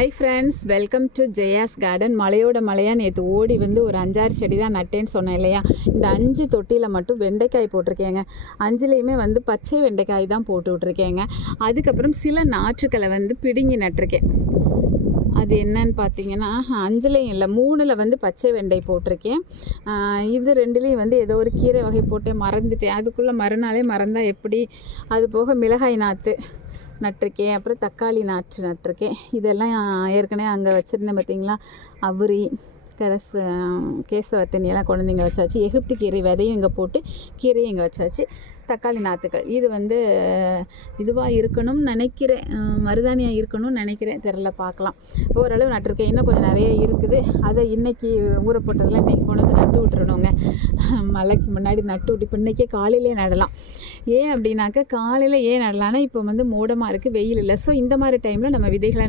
Hi friends, welcome to Jaya's garden. மலையோட மலையாக நேற்று ஓடி வந்து ஒரு 5-6 செடி தான் நட்டேன்னு சொன்னேன் இல்லையா. இந்த 5 தொட்டியில் மட்டும் வெண்டைக்காய் போட்டிருக்கேங்க. 5லேயுமே வந்து பச்சை வெண்டைக்காய் தான் போட்டு விட்ருக்கேங்க. அதுக்கப்புறம் சில நாற்றுக்களை வந்து பிடுங்கி நட்டிருக்கேன். அது என்னன்னு பார்த்தீங்கன்னா 5லேயும் இல்லை 3ல் வந்து பச்சை வெண்டை போட்டிருக்கேன். இது 2லேயும் வந்து ஏதோ ஒரு கீரை வகை போட்டேன், மறந்துட்டேன். அதுக்குள்ளே மறுநாளே மறந்தால் எப்படி. அது போக மிளகாய் நாற்று நட்டிருக்கேன், அப்புறம் தக்காளி நாற்று நட்டிருக்கேன். இதெல்லாம் ஏற்கனவே அங்கே வச்சுருந்தேன் பார்த்தீங்களா. அவுரி கேசவத்தண்ணி எல்லாம் குழந்தைங்க வச்சாச்சு. எகிப்து கீரை விதையும் இங்கே போட்டு கீரையும் இங்கே வச்சாச்சு. தக்காளி நாற்றுக்கள் இது வந்து இதுவாக இருக்கணும்னு நினைக்கிறேன், மருதாணியாக இருக்கணும்னு நினைக்கிறேன், தெரில பார்க்கலாம். ஓரளவு நட்டிருக்கேன். இன்னும் கொஞ்சம் நிறைய இருக்குது. அதை இன்றைக்கி ஊற போட்டதெல்லாம் இன்றைக்கி கொண்டு வந்து நட்டு விட்டுறணுங்க. மழைக்கு முன்னாடி நட்டு விட்டு இப்போ இன்றைக்கே காலையிலே நடலாம். ஏன் அப்படின்னாக்கா காலையில் ஏன் நடலான்னா இப்போ வந்து மூடமாக இருக்குது, வெயில் இல்லை. ஸோ இந்த மாதிரி டைமில் நம்ம விதைகளை